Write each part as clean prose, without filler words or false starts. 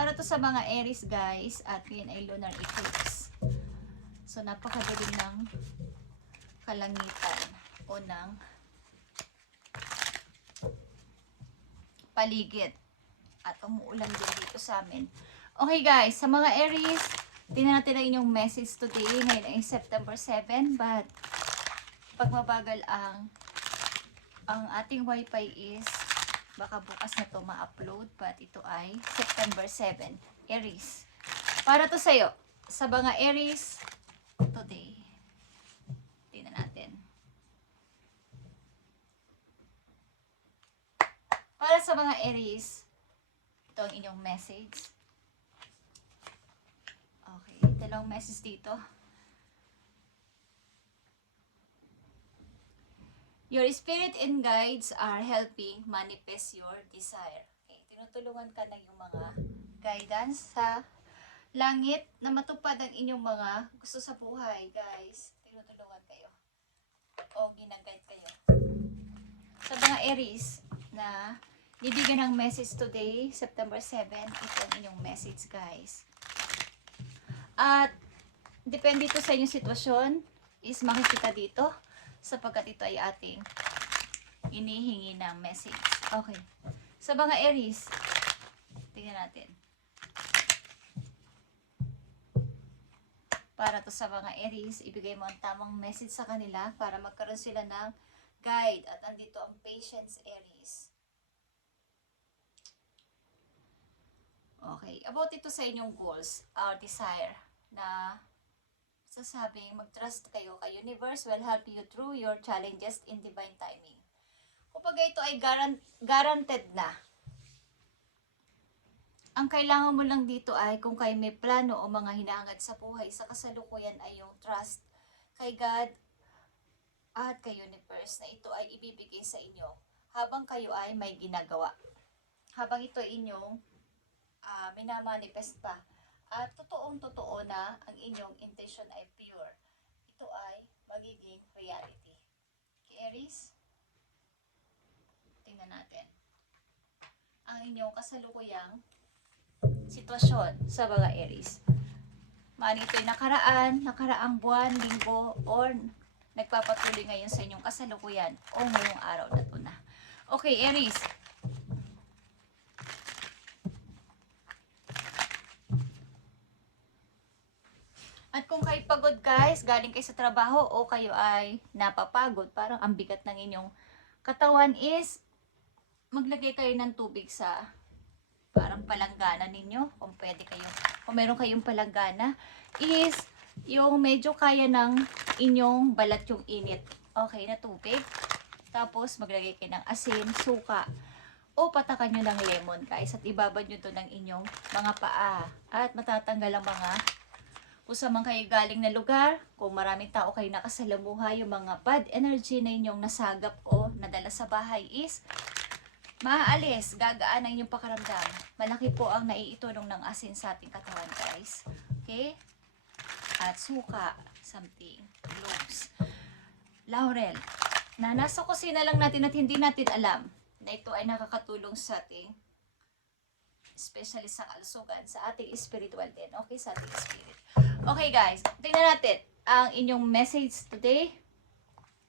Para to sa mga Aries guys, at yun ay lunar eclipse. So napakadilim ng kalangitan o ng paligid. At umuulan din dito sa amin. Okay guys, sa mga Aries, tingnan natin ang inyong message today. Ngayon ay September 7, but pag mabagal ang ating wifi is baka bukas na to ma-upload, but ito ay September 7, Aries. Para to sa'yo, sa mga Aries today. Tingnan natin. Para sa mga Aries, ito ang inyong message. Okay, dalawang message dito. Your spirit and guides are helping manifest your desire. Okay, tinutulungan ka na yung mga guidance sa langit na matupad ang inyong mga gusto sa buhay, guys. Tinutulungan kayo. O ginaguide kayo. Sa mga Aries na bibigyan ng message today, September 7, ito ang inyong message, guys. At depende ito sa inyong sitwasyon, is makikita dito sapagkat ito ay ating inihingi ng message. Okay. Sa mga Aries, tingnan natin. Para to sa mga Aries, ibigay mo ang tamang message sa kanila para magkaroon sila ng guide. At andito ang Patience, Aries. Okay. About ito sa inyong goals, our desire, na sasabing mag-trust kayo kay universe will help you through your challenges in divine timing. Kapag ito ay guaranteed na. Ang kailangan mo lang dito ay kung kayo may plano o mga hinahangad sa buhay sa kasalukuyan ay yung trust kay God at kay universe na ito ay ibibigay sa inyo habang kayo ay may ginagawa. Habang ito ay inyong minamanifest pa. At totoong-totoo na ang inyong intention ay pure. Ito ay magiging reality. Okay, Aries? Tingnan natin. Ang inyong kasalukuyang sitwasyon sa mga Aries. Maaaring ito'y nakaraang buwan, linggo, or nagpapatuloy ngayon sa inyong kasalukuyan o ngayong araw na ito na. Okay, Aries. At kung kayo pagod guys, galing kayo sa trabaho o kayo ay napapagod, parang ang bigat ng inyong katawan is maglagay kayo ng tubig sa parang palanggana ninyo. Kung pwede kayo, kung meron kayong palanggana, is yung medyo kaya ng inyong balat yung init. Okay na tubig. Tapos maglagay kayo ng asin, suka, o patakan nyo ng lemon guys. At ibabad nyo to ng inyong mga paa. At matatanggal ang mga kung saan man kayo galing na lugar, kung maraming tao kayo nakasalamuha, yung mga bad energy na inyong nasagap o nadala sa bahay is maaalis, gagaan ang inyong pakaramdam. Malaki po ang naiitulong ng asin sa ating katawan guys. Okay? At suka, something, cloves, laurel, na nasa kusina lang natin at hindi natin alam na ito ay nakakatulong sa ating, especially sa kalusugan, sa ating spiritual din. Okay, sa ating spirit. Okay guys, tingnan natin ang inyong message today.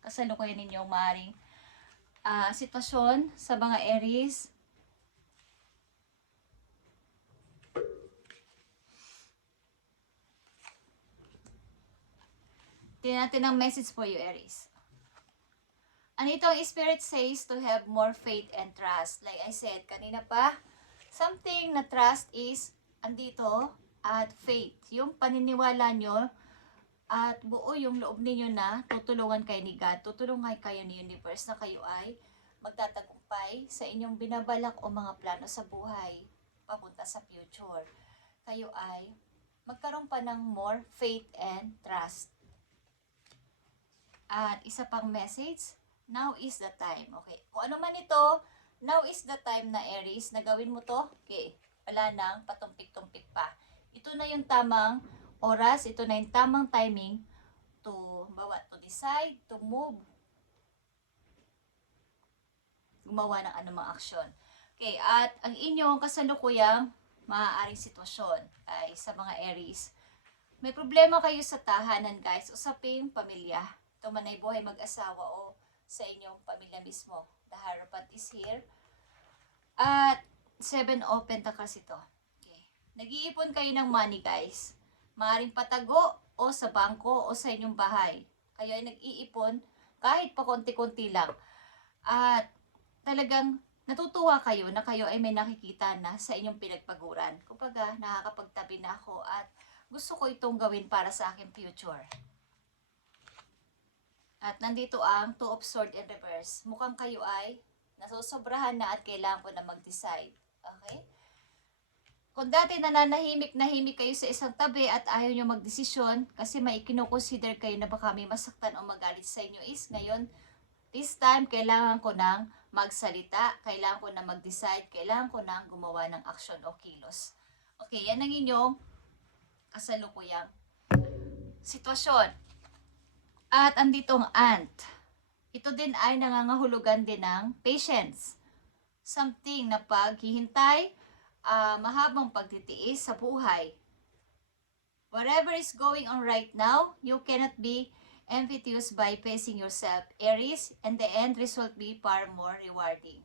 Kasalukuyan ninyong maaaring sitwasyon sa mga Aries. Tingnan natin ang message for you, Aries. Ano itong Spirit says to have more faith and trust. Like I said kanina pa, something na trust is andito at faith. Yung paniniwala nyo at buo yung loob ninyo na tutulungan kayo ni God, tutulungan kayo ni universe na kayo ay magtatagumpay sa inyong binabalak o mga plano sa buhay papunta sa future. Kayo ay magkaroon pa ng more faith and trust. At isa pang message, now is the time. Okay, kung ano man ito, now is the time na Aries, na gawin mo to. Okay, wala nang patumpik-tumpik pa. Ito na yung tamang oras, ito na yung tamang timing to decide, to move, gumawa ng anumang aksyon. Okay, at ang inyong kasalukuyang maaaring sitwasyon ay sa mga Aries. May problema kayo sa tahanan guys, usaping pamilya. Ito man ay buhay mag-asawa o sa inyong pamilya mismo. The Hierophant is here. At 7 of Pentacles ito. Okay. Nag-iipon kayo ng money guys. Maaaring patago o sa bangko o sa inyong bahay. Kayo ay nag-iipon kahit pa konti-konti lang. At talagang natutuwa kayo na kayo ay may nakikita na sa inyong pinagpaguran. Kumbaga, nakakapagtabi na ako at gusto ko itong gawin para sa aking future. At nandito ang Two of Swords in reverse. Mukhang kayo ay nasusobrahan na at kailangan ko na mag-decide. Okay? Kung dati nananahimik kayo sa isang tabi at ayaw nyo magdesisyon kasi may kinoconsider kayo na baka may masaktan o magalit sa inyo is ngayon, this time, kailangan ko nang magsalita, kailangan ko nang mag-decide, kailangan ko nang gumawa ng action o kilos. Okay, yan ang inyong kasalukuyang sitwasyon. At andito ang ant. Ito din ay nangangahulugan din ng patience. Something na paghihintay, mahabang pagtitiis sa buhay. Whatever is going on right now, you cannot be envious by facing yourself, Aries, and the end result be far more rewarding.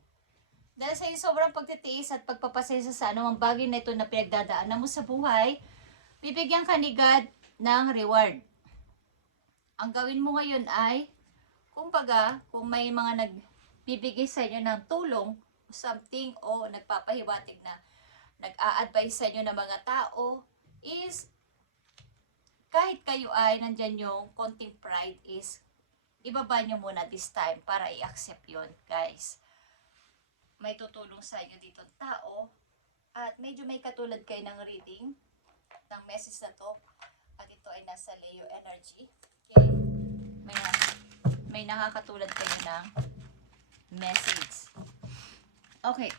Dahil sa sobrang pagtitiis at pagpapasensya sa anumang bagay na ito na pinagdadaanan mo sa buhay, bibigyan ka ni God ng reward. Ang gawin mo ngayon ay, kumbaga, kung may mga nagbibigay sa inyo ng tulong, something, o nagpapahiwatig na nag-a-advise sa inyo ng mga tao, is kahit kayo ay nandyan yung konting pride is ibaba nyo muna this time para i-accept yun, guys. May tutulong sa inyo dito tao at medyo may katulad kayo ng reading ng message na to at ito ay nasa Leo energy. Okay? May nakakatulad kayo ng message. Okay.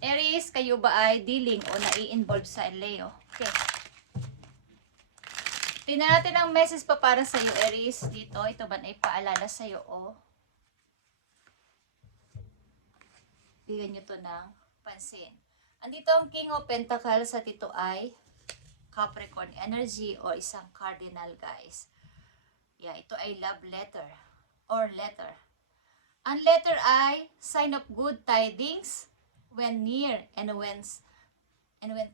Aries, kayo ba ay dealing o nai-involve sa Leo? Okay. Tingnan natin ang message pa para sa iyo, Aries. Dito, ito ba ay paalala sa iyo o bigyan nyo to ng pansin. Andito ang King of Pentacles at ito ay Capricorn energy o isang cardinal, guys. Yeah, ito ay love letter or letter. Ang letter ay sign of good tidings when near and when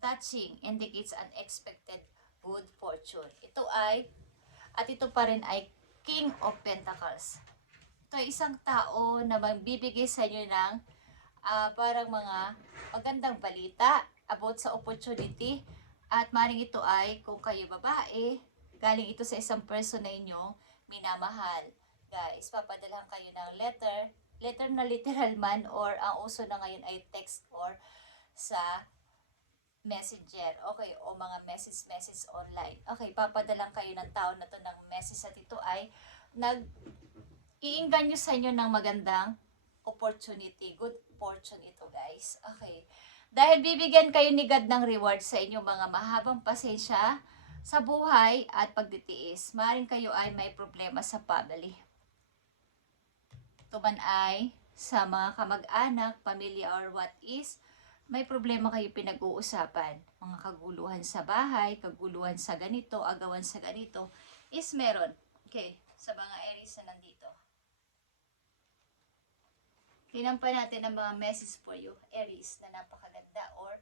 touching indicates unexpected good fortune. Ito ay, at ito pa rin ay King of Pentacles. Ito ay isang tao na magbibigay sa inyo ng parang mga magandang balita about sa opportunity. At maring ito ay, kung kayo babae, galing ito sa isang person na inyong minamahal. Guys, papadalahan kayo ng letter na literal man or ang uso na ngayon ay text or sa messenger, okay, o mga message online. Okay, papadalang kayo ng tao na to ng message at ito ay iinggan nyo sa inyo ng magandang opportunity, good fortune ito, guys. Okay, dahil bibigyan kayo ni God ng reward sa inyong mga mahabang pasensya sa buhay at pagtitiis. Maaaring kayo ay may problema sa family. Ito man ay sa mga kamag-anak, pamilya, or what is, may problema kayo pinag-uusapan. Mga kaguluhan sa bahay, kaguluhan sa ganito, agawan sa ganito, is meron. Okay, sa mga Aries na nandito. Tingnan pa natin ang mga message for you, Aries, na napakaganda or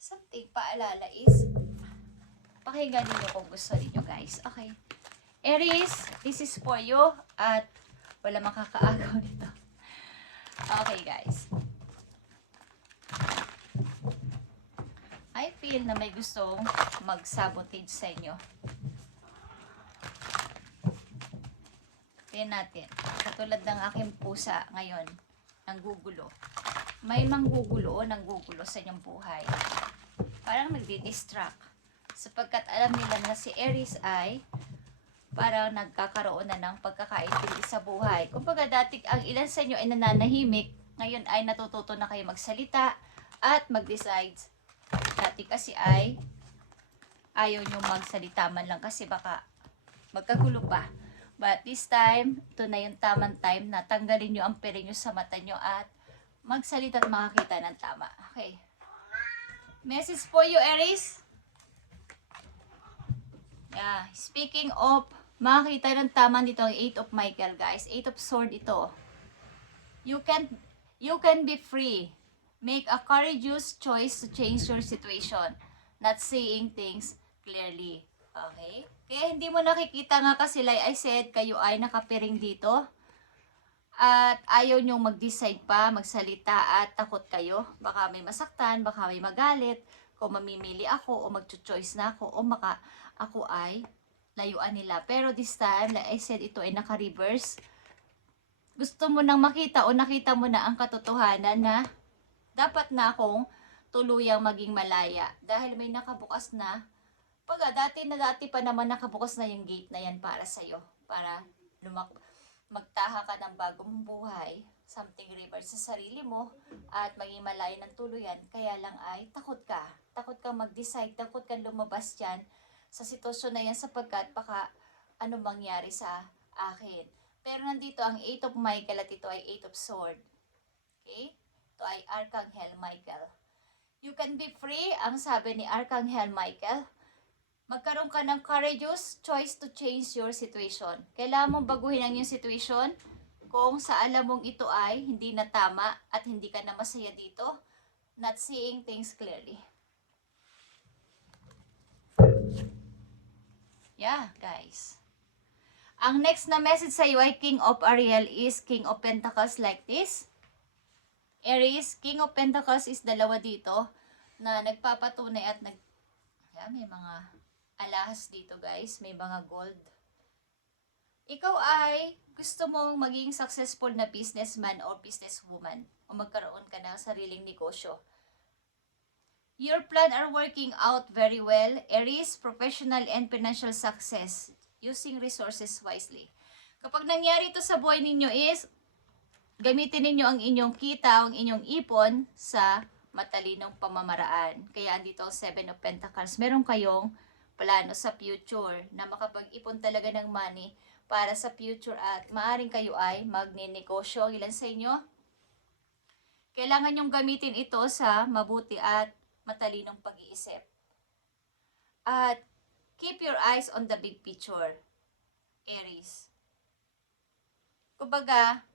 something, paalala is, pakinggan niyo kung gusto niyo, guys. Okay. Aries, this is for you at wala makakaagaw nito. Okay, guys. I feel na may gustong mag-sabotage sa inyo. Tingnan natin. Katulad ng aking pusa ngayon, nanggugulo. May manggugulo o nanggugulo sa inyong buhay. Parang nagdi-distract. Sapagkat alam nila na si Aries ay parang nagkakaroon na ng pagkakaintindi sa buhay. Kumbaga dati ang ilan sa inyo ay nananahimik, ngayon ay natututo na kayo magsalita at mag-decide. Dati kasi ay ayaw nyo magsalita man lang kasi baka magkagulo pa. But this time, ito na yung tamang time na tanggalin nyo ang pere nyo sa mata nyo at magsalita at makakita ng tama. Okay. Message for you, Aries. Yeah, speaking of, makakita ng tama dito ang 8 of Michael, guys. 8 of Sword ito. You can be free. Make a courageous choice to change your situation. Not seeing things clearly. Okay? Kaya hindi mo nakikita nga kasi like I said, kayo ay nakapiring dito. At ayaw nyong mag-decide pa, magsalita at takot kayo. Baka may masaktan, baka may magalit. Kung mamimili ako o mag-choice na ako o ako ay layuan nila. Pero this time, like I said, ito ay naka-reverse. Gusto mo nang makita o nakita mo na ang katotohanan na dapat na akong tuluyang maging malaya. Dahil may nakabukas na, dati pa naman nakabukas na yung gate na yan para sa'yo. Para magtaha ka ng bagong buhay, something reverse sa sarili mo, at maging malaya ng tuluyan. Kaya lang ay takot ka. Takot kang mag-decide, takot kang lumabas dyan sa sitwasyon na yan sapagkat baka ano mangyari sa akin. Pero nandito ang 8 of Michael at ito ay 8 of Sword. Okay? Ito ay Archangel Michael. You can be free, ang sabi ni Archangel Michael. Magkaroon ka ng courageous choice to change your situation. Kailangan mong baguhin ang iyong situation kung sa alam mong ito ay hindi na tama at hindi ka na masaya dito. Not seeing things clearly. Yeah, guys. Ang next na message sa iyo ay King of Ariel is King of Pentacles like this. Aries, King of Pentacles is dalawa dito na nagpapatunay at may mga alahas dito, guys. May mga gold. Ikaw ay gusto mong maging successful na businessman or businesswoman o magkaroon ka ng sariling negosyo. Your plan are working out very well. Aries, professional and financial success. Using resources wisely. Kapag nangyari ito sa buhay ninyo is, gamitin ninyo ang inyong kita, ang inyong ipon sa matalinong pamamaraan. Kaya andito ang 7 of Pentacles. Meron kayong plano sa future na makapag-ipon talaga ng money para sa future at maaring kayo ay magnenegosyo. Ilan sa inyo? Kailangan nyong gamitin ito sa mabuti at matalinong pag-iisip. At keep your eyes on the big picture, Aries. Kumbaga,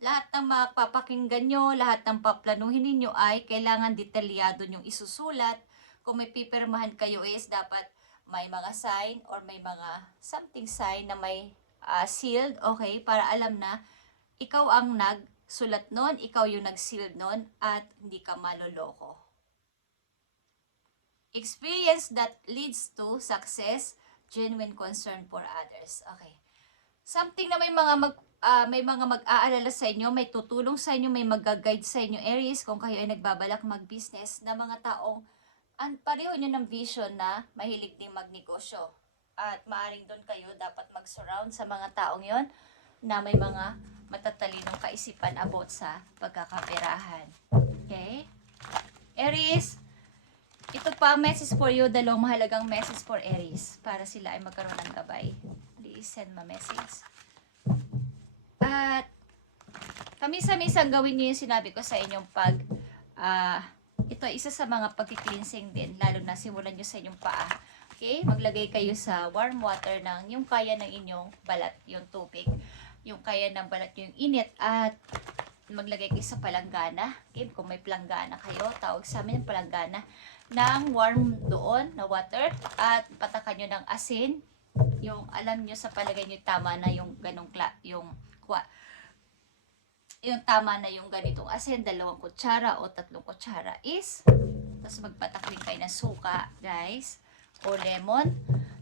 lahat ng mapapakinggan nyo, lahat ng paplanuhin ninyo ay kailangan detalyado nyong isusulat. Kung may pipirmahan kayo is dapat may mga sign or may mga something sign na may sealed, okay? Para alam na ikaw ang nagsulat nun, ikaw yung nag-sealed nun at hindi ka maloloko. Experience that leads to success, genuine concern for others. Okay. Something na may mga mag-aalala sa inyo, may tutulong sa inyo, may mag-guide sa inyo, Aries, kung kayo ay nagbabalak mag-business na mga taong pareho nyo ng vision na mahilig ding magnegosyo. At maaring doon kayo dapat mag-surround sa mga taong yon na may mga matatalinong kaisipan about sa pagkakaperahan. Okay? Aries, ito pa message for you, dalawang mahalagang message for Aries para sila ay magkaroon ng gabay. Please send my message. At kamisa-misang gawin niyo yung sinabi ko sa inyong ito ay isa sa mga pag-cleansing din, lalo na simulan nyo sa inyong paa. Okay? Maglagay kayo sa warm water ng yung kaya ng inyong balat, yung tubig. Yung kaya ng balat yung init at maglagay kayo sa palanggana. Okay? Kung may palanggana kayo, tawag sa amin yung palanggana, ng warm doon na water at patakan nyo ng asin. Yung alam nyo sa palagay nyo tama na yung ganong yung tama na yung ganitong asin, 2 kutsara o 3 kutsara is, tapos magpatak din kayo ng suka, guys, o lemon,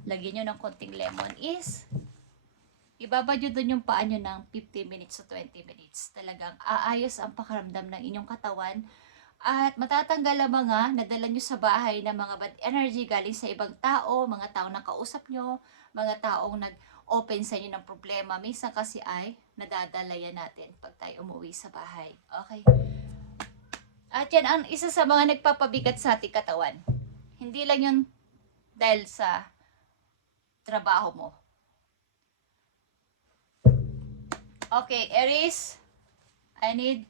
lagyan nyo ng konting lemon is, ibabad nyo dun yung paa nyo ng 15 minutes to 20 minutes. Talagang aayos ang pakaramdam ng inyong katawan at matatanggal ang mga nadala nyo sa bahay na mga bad energy galing sa ibang tao, mga taong nakausap nyo, mga taong nag-open sa inyo ng problema. Minsan kasi ay nadadala yan natin pag tayo umuwi sa bahay. Okay? At yan ang isa sa mga nagpapabigat sa ating katawan. Hindi lang yun dahil sa trabaho mo. Okay, Aries, I need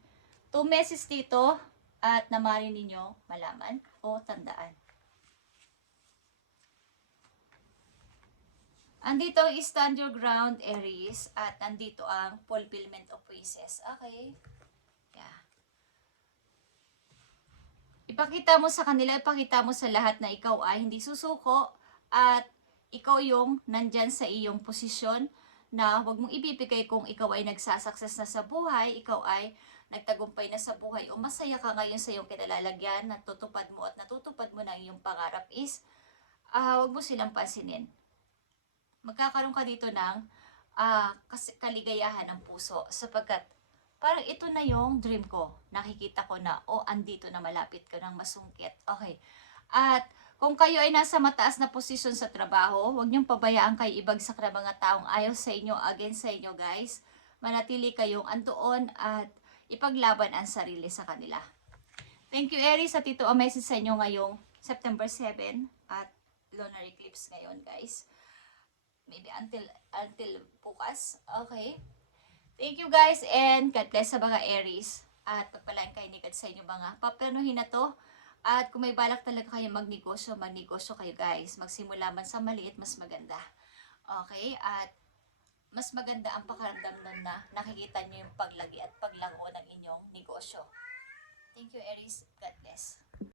2 messages dito at namarin ninyo malaman o tandaan. Andito is stand your ground, Aries, at andito ang fulfillment of wishes. Okay? Yeah. Ipakita mo sa kanila, ipakita mo sa lahat na ikaw ay hindi susuko at ikaw yung nandyan sa iyong posisyon na huwag mong ibibigay kung ikaw ay nagsasucess na sa buhay, ikaw ay nagtagumpay na sa buhay o masaya ka ngayon sa iyong kinalalagyan, natutupad mo at natutupad mo na iyong pangarap is, huwag mo silang pansinin. Magkakaroon ka dito ng kaligayahan ng puso sapagkat parang ito na yung dream ko. Nakikita ko na, andito na malapit ka ng masungkit. Okay. At kung kayo ay nasa mataas na posisyon sa trabaho, huwag niyong pabayaan kayo ibagsak na mga taong ayaw sa inyo, against sa inyo guys. Manatili kayong andoon at ipaglaban ang sarili sa kanila. Thank you Aries at ito ang message sa inyo ngayong September 7 at lunar eclipse ngayon guys. Maybe until bukas. Okay. Thank you guys and God bless sa mga Aries. At pagpalain kayo ni God sa inyo mga paplanuhin na to. At kung may balak talaga kayo magnegosyo kayo guys. Magsimula man sa maliit, mas maganda. Okay. At mas maganda ang pakaramdam nun na nakikita nyo yung paglagi at paglago ng inyong negosyo. Thank you Aries. God bless.